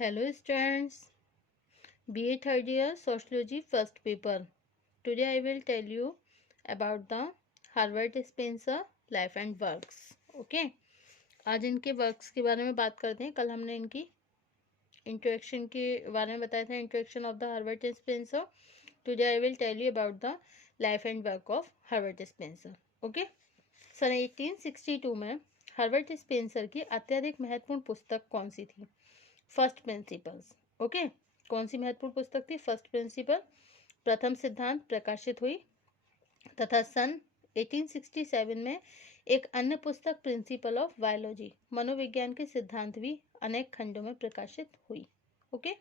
Hello students, BA third year Sociology first paper. Today I will tell you about the Herbert Spencer life and works. Okay, आज इनके works के बारे में बात करते हैं। कल हमने इनकी इंट्रोडक्शन के बारे में बताया था, introduction of the Herbert Spencer. Today I will tell you about the life and work of Herbert Spencer. Okay, सन 1862 में हर्बर्ट स्पेंसर की अत्यधिक महत्वपूर्ण पुस्तक कौन सी थी? First principles. ओके, कौन सी महत्वपूर्ण पुस्तक थी? फर्स्ट प्रिंसिपल, प्रथम सिद्धांत प्रकाशित हुई तथा सन 1867 में एक अन्य पुस्तक प्रिंसिपल ऑफ बायोलॉजी, मनोविज्ञान के सिद्धांत भी अनेक खंडों में प्रकाशित हुई. ओके,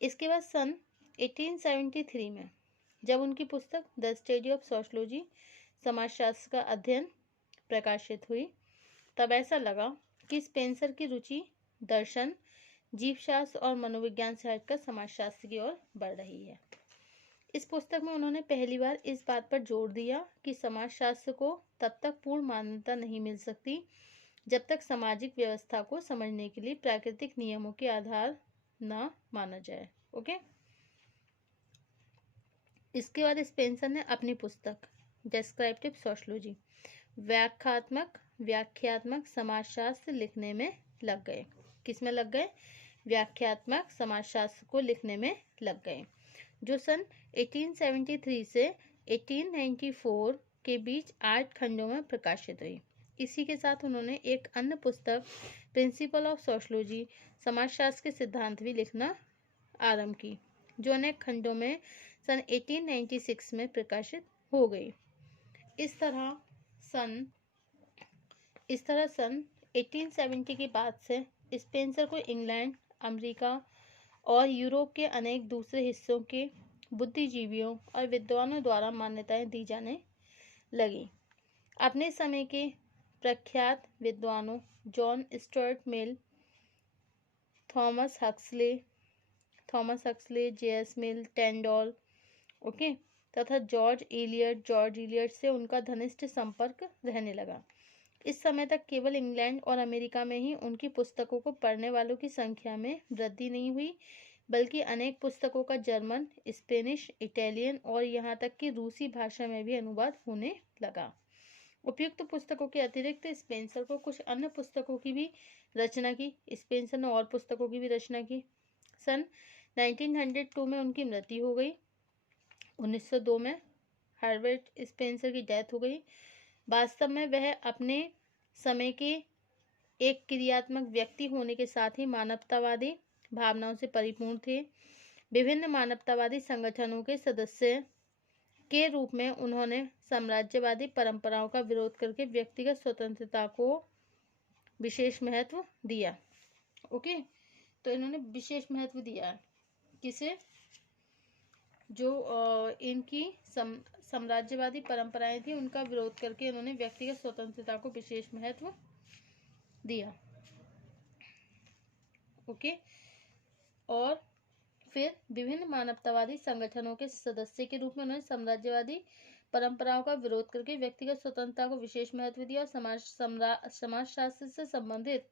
इसके बाद सन 1873 में जब उनकी पुस्तक द स्टडी ऑफ सोशलॉजी, समाजशास्त्र का अध्ययन प्रकाशित हुई, तब ऐसा लगा कि स्पेंसर की रुचि दर्शन, जीवशास्त्र और मनोविज्ञान से हटकर समाजशास्त्र की ओर बढ़ रही है. इस पुस्तक में उन्होंने पहली बार इस बात पर जोर दिया कि समाजशास्त्र को तब तक पूर्ण मान्यता नहीं मिल सकती जब तक सामाजिक व्यवस्था को समझने के लिए प्राकृतिक नियमों के आधार न माना जाए. ओके, इसके बाद स्पेंसर ने अपनी पुस्तक डिस्क्रिप्टिव सोशलॉजी, व्याख्यात्मक समाजशास्त्र लिखने में लग गए. किस में लग गए? व्याख्यात्मक समाजशास्त्र को लिखने में लग गए, जो सन 1873 से 1894 के बीच 8 खंडों में प्रकाशित हुई. इसी के साथ उन्होंने एक अन्य पुस्तक प्रिंसिपल ऑफ सोशलॉजी, समाजशास्त्र के सिद्धांत भी लिखना आरंभ की, जो अनेक खंडों में सन 1896 में प्रकाशित हो गई. इस तरह सन 1870 के बाद से स्पेंसर को इंग्लैंड, अमेरिका और यूरोप के अनेक दूसरे हिस्सों के बुद्धिजीवियों और विद्वानों द्वारा मान्यताएं दी जाने लगी. अपने समय के प्रख्यात विद्वानों John Stuart Mill, Thomas Huxley, J S. Mill, Tyndall, okay, तथा जॉर्ज इलियट से उनका घनिष्ठ संपर्क रहने लगा. इस समय तक केवल इंग्लैंड और अमेरिका में ही उनकी पुस्तकों को पढ़ने वालों की संख्या में वृद्धि नहीं हुई, बल्कि अनेक पुस्तकों का जर्मन, स्पेनिश, इटालियन और यहाँ तक कि रूसी भाषा में भी अनुवाद होने लगा. उपयुक्त पुस्तकों के अतिरिक्त स्पेंसर को कुछ अन्य पुस्तकों की भी रचना की. स्पेंसर ने और पुस्तकों की भी रचना की. सन 1902 में उनकी मृत्यु हो गई. 1902 में हर्बर्ट स्पेंसर की डेथ हो गई. वास्तव में वह अपने समय के एक क्रियात्मक व्यक्ति होने के साथ ही मानवतावादी भावनाओं से परिपूर्ण थे. विभिन्न मानवतावादी संगठनों के सदस्य के रूप में उन्होंने साम्राज्यवादी परंपराओं का विरोध करके व्यक्तिगत स्वतंत्रता को विशेष महत्व दिया. ओके, तो इन्होंने विशेष महत्व दिया किसे? जो इनकी साम्राज्यवादी परंपराएं थी उनका विरोध करके इन्होंने व्यक्तिगत स्वतंत्रता को विशेष महत्व दिया. ओके, और फिर विभिन्न मानवतावादी संगठनों के सदस्य के रूप में उन्होंने साम्राज्यवादी परंपराओं का विरोध करके व्यक्तिगत स्वतंत्रता को विशेष महत्व दिया. समाजशास्त्र से संबंधित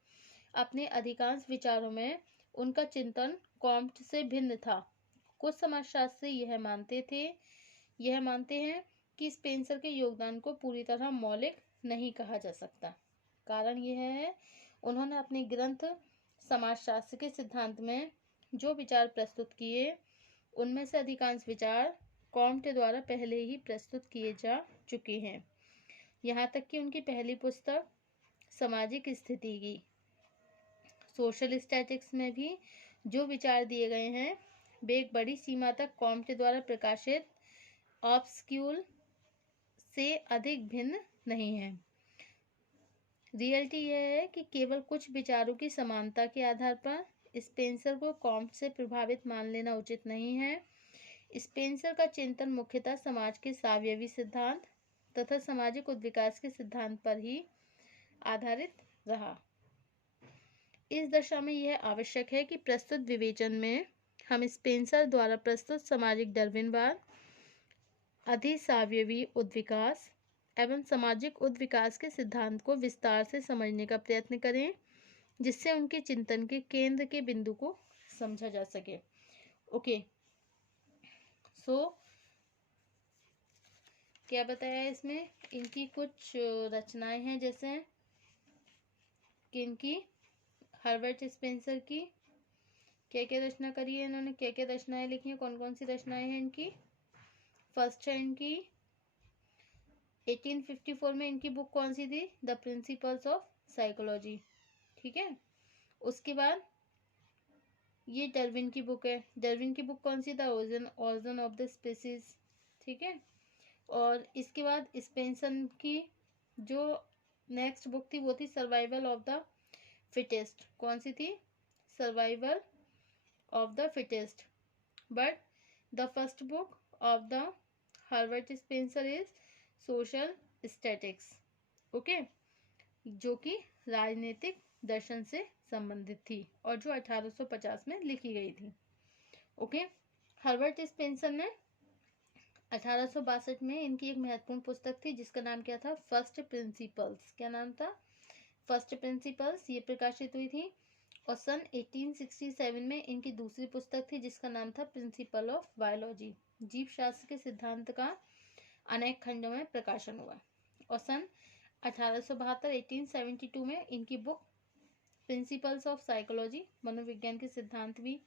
अपने अधिकांश विचारों में उनका चिंतन कॉम्ट से भिन्न था. कुछ समाजशास्त्री यह मानते हैं कि स्पेंसर के योगदान को पूरी तरह मौलिक नहीं कहा जा सकता. कारण यह है, उन्होंने अपने ग्रंथ समाजशास्त्र के सिद्धांत में जो विचार प्रस्तुत किए, उनमें से अधिकांश विचार कॉम्ट द्वारा पहले ही प्रस्तुत किए जा चुके हैं. यहाँ तक कि उनकी पहली पुस्तक सामाजिक स्थिति की, सोशल स्टैटिक्स में भी जो विचार दिए गए हैं वे एक बड़ी सीमा तक कॉम्ट द्वारा प्रकाशित ऑब्स्क्यूल से अधिक भिन्न नहीं है. रियलिटी यह है कि केवल कुछ विचारों की समानता के आधार पर स्पेंसर को कॉम्ट से प्रभावित मान लेना उचित नहीं है. स्पेंसर का चिंतन मुख्यतः समाज के सावयवी सिद्धांत तथा सामाजिक उद्विकास के सिद्धांत पर ही आधारित रहा. इस दशा में यह आवश्यक है कि प्रस्तुत विवेचन में हम स्पेंसर द्वारा प्रस्तुत सामाजिक डार्विनवाद, अधिसावयवी उद्विकास एवं सामाजिक उद्विकास के सिद्धांत को विस्तार से समझने का प्रयत्न करें जिससे उनके चिंतन के केंद्र के बिंदु को समझा जा सके। ओके, सो क्या बताया इसमें, इनकी कुछ रचनाएं हैं, जैसे कि इनकी हर्बर्ट स्पेंसर की क्या क्या रचना करी है इन्होंने, क्या क्या रचनाएं लिखी हैं, कौन कौन सी रचनाएं हैं इनकी। फर्स्ट है इनकी 1854 में इनकी बुक कौन सी थी, द प्रिंसिपल्स ऑफ साइकोलॉजी, ठीक है। उसके बाद ये डार्विन की बुक है, डार्विन की बुक कौन सी, the origin of the species, ठीक है। और इसके बाद स्पेंसर की जो नेक्स्ट बुक थी वो थी सर्वाइवल ऑफ द फिटेस्ट, कौन सी थी, survival of the fittest. But the first book of the Herbert Spencer is social statics, okay, जो कि राजनीतिक दर्शन से संबंधित थी और जो 1850 में लिखी गई थी। ओके, हर्बर्ट स्पेंसर ने 1862 में इनकी एक महत्वपूर्ण पुस्तक थी जिसका नाम क्या था, फर्स्ट प्रिंसिपल्स, क्या नाम था, फर्स्ट प्रिंसिपल्स, ये प्रकाशित हुई थी। और सन 1867 में इनकी दूसरी पुस्तक थी जिसका नाम था प्रिंसिपल ऑफ बायोलॉजी, जीव शास्त्र के सिद्धांत का अनेक खंडों में प्रकाशन हुआ। और सन 1872 1872 में इनकी बुक प्रिंसिपल्स ऑफ साइकोलॉजी, मनोविज्ञान के सिद्धांत भी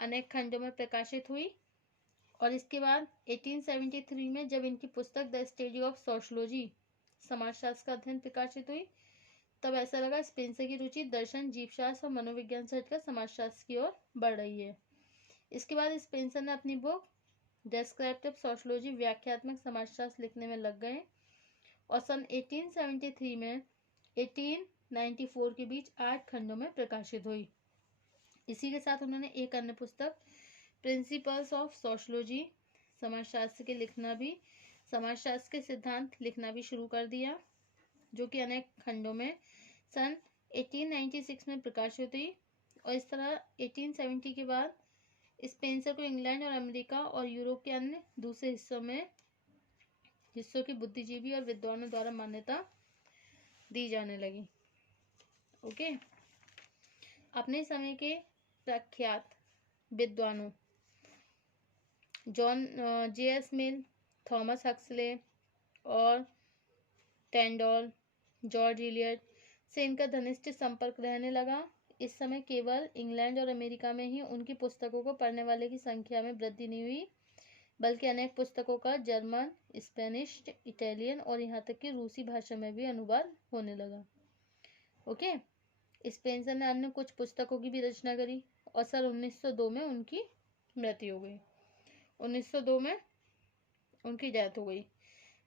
अनेक खंडों में प्रकाशित हुई। और इसके बाद 1873 में जब इनकी पुस्तक द स्टडी ऑफ सोशलॉजी, समाजशास्त्र का अध्ययन प्रकाशित हुई, तब ऐसा लगा स्पेंसर की रुचि दर्शन, जीवशास्त्र और मनोविज्ञान से हटकर समाजशास्त्र की ओर बढ़ रही है। इसके बाद स्पेंसर ने अपनी बुक डिस्क्रिप्टिव सोशलॉजी, व्याख्यात्मक समाजशास्त्र लिखने में लग गए और सन 1873 में 1894 के बीच 8 खंडों में प्रकाशित हुई। इसी के साथ उन्होंने एक अन्य पुस्तक प्रिंसिपल्स ऑफ सोशलॉजी, समाजशास्त्र के लिखना भी, समाजशास्त्र के सिद्धांत लिखना भी शुरू कर दिया, जो कि अनेक खंडों में सन 1896 में प्रकाशित हुई। और इस तरह 1870 के बाद स्पेंसर को इंग्लैंड और अमेरिका और यूरोप के अन्य दूसरे हिस्सों के बुद्धिजीवी और विद्वानों द्वारा मान्यता दी जाने लगी। ओके, अपने समय के प्रख्यात विद्वानों जॉन J.S. मिल, थॉमस हक्सले और टेंडॉल, जॉर्ज इलियट से इनका घनिष्ठ संपर्क रहने लगा। इस समय केवल इंग्लैंड और अमेरिका में ही उनकी पुस्तकों को पढ़ने वाले की संख्या में वृद्धि नहीं हुई, बल्कि अनेक पुस्तकों का जर्मन, स्पेनिश, इटालियन और यहाँ तक कि रूसी भाषा में भी अनुवाद होने लगा। ओके, स्पेंसर ने अन्य कुछ पुस्तकों की भी रचना करी और सन 1902 में उनकी मृत्यु हो गई, 1902 में उनकी डेथ हो गई।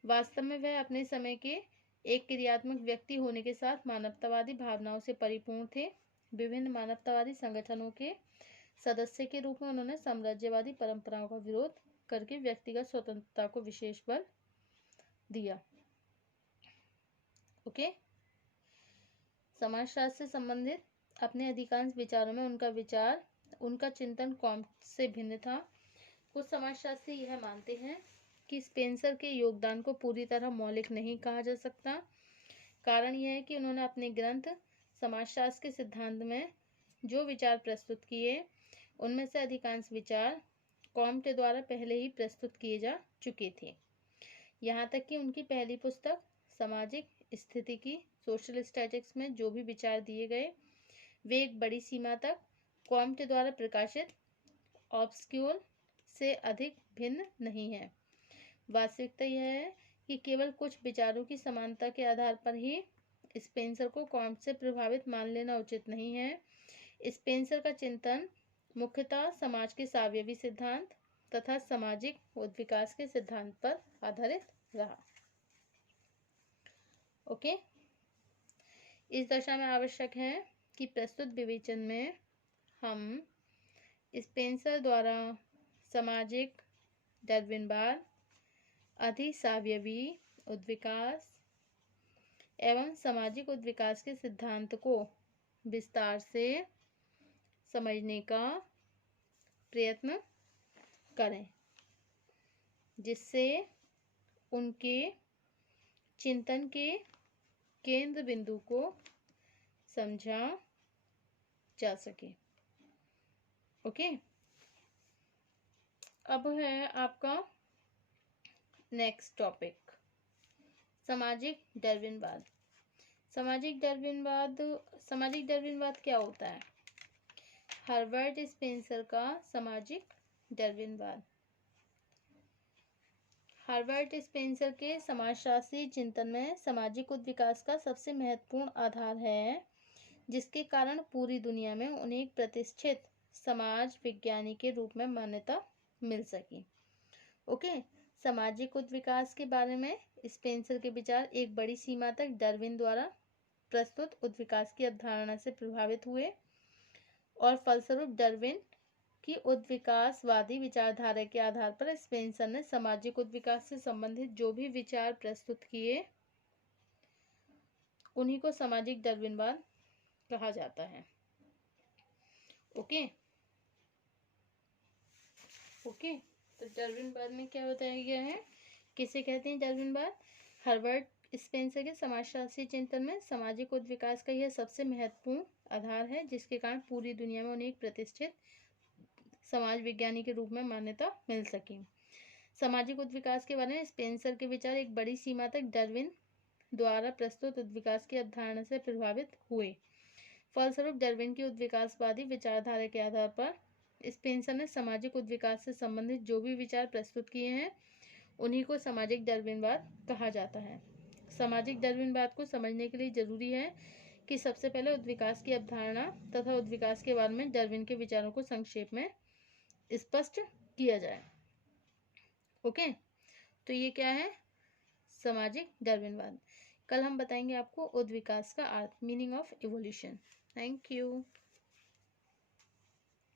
वास्तव में वह अपने समय के एक क्रियात्मक व्यक्ति होने के साथ मानवतावादी भावनाओं से परिपूर्ण थे। विभिन्न मानवतावादी संगठनों के सदस्य के रूप में उन्होंने साम्राज्यवादी परंपराओं का विरोध करके व्यक्तिगत स्वतंत्रता को विशेष बल दिया। ओके, समाजशास्त्र से संबंधित अपने अधिकांश विचारों में उनका चिंतन कॉम्ट से भिन्न था। कुछ समाजशास्त्री यह मानते हैं कि स्पेंसर के योगदान को पूरी तरह मौलिक नहीं कहा जा सकता। कारण यह है कि उन्होंने अपने ग्रंथ समाजशास्त्र के सिद्धांत में जो विचार प्रस्तुत किए उनमें से अधिकांश विचार कॉम्ट द्वारा पहले ही प्रस्तुत किए जा चुके थे। यहाँ तक कि उनकी पहली पुस्तक सामाजिक स्थितिकी, सोशल स्टैटिक्स में जो भी विचार दिए गए वे एक बड़ी सीमा तक कॉम्ट द्वारा प्रकाशित ऑब्सक्यूर से अधिक भिन्न नहीं है। वास्तविकता यह है कि केवल कुछ विचारों की समानता के आधार पर ही स्पेंसर को कॉम्ट से प्रभावित मान लेना उचित नहीं है। स्पेंसर का चिंतन मुख्यतः समाज के सावयवी सिद्धांत तथा सामाजिक उद्विकास के सिद्धांत पर आधारित रहा। ओके, इस दशा में आवश्यक है कि प्रस्तुत विवेचन में हम स्पेंसर द्वारा सामाजिक डार्विनवाद, अधिसावयवी उद्विकास एवं सामाजिक उद्विकास के सिद्धांत को विस्तार से समझने का प्रयत्न करें, जिससे उनके चिंतन के केंद्र बिंदु को समझा जा सके। ओके, अब है आपका नेक्स्ट टॉपिक, सामाजिक डार्विनवाद। सामाजिक डार्विनवाद क्या होता है? हर्बर्ट स्पेंसर का सामाजिक डार्विनवाद। हर्बर्ट स्पेंसर के समाजशास्त्री चिंतन में सामाजिक उत्विकास का सबसे महत्वपूर्ण आधार है, जिसके कारण पूरी दुनिया में उन्हें एक प्रतिष्ठित समाज विज्ञानी के रूप में मान्यता मिल सकी। ओके, सामाजिक उत्विकास के बारे में स्पेंसर के विचार एक बड़ी सीमा तक डार्विन द्वारा प्रस्तुत उत्विकास की अवधारणा से प्रभावित हुए और फलस्वरूप डार्विन की उत्विकासवादी विचारधारा के आधार पर स्पेंसर ने सामाजिक उत्विकास से संबंधित जो भी विचार प्रस्तुत किए उन्हीं को सामाजिक डार्विनवाद कहा जाता है। ओके, तो डार्विनवाद में क्या बताया गया है, किसे कहते हैं डार्विनवाद? हर्बर्ट स्पेंसर के समाजशास्त्री चिंतन में सामाजिक उत्विकास का यह सबसे महत्वपूर्ण आधार है, जिसके कारण पूरी दुनिया में उन्हें एक प्रतिष्ठित समाज विज्ञानी के रूप में मान्यता मिल सकी। सामाजिक उत्विकास के बारे में स्पेंसर के विचार एक बड़ी सीमा तक डार्विन द्वारा प्रस्तुत उत्विकास की अवधारणा से प्रभावित हुए। फलस्वरूप डार्विन की उत्विकासवादी विचारधारा के आधार पर स्पेंसर ने सामाजिक उत्विकास से संबंधित जो भी विचार प्रस्तुत किए हैं उन्हीं को सामाजिक डार्विनवाद कहा जाता है। सामाजिक डार्विनवाद को समझने के लिए जरूरी है कि सबसे पहले उत्विकास की अवधारणा तथा उत्विकास के बारे में डार्विन के विचारों को संक्षेप में स्पष्ट किया जाए। ओके, तो ये क्या है, सामाजिक डार्विनवाद। कल हम बताएंगे आपको उत्विकास का अर्थ, meaning of evolution. Thank you.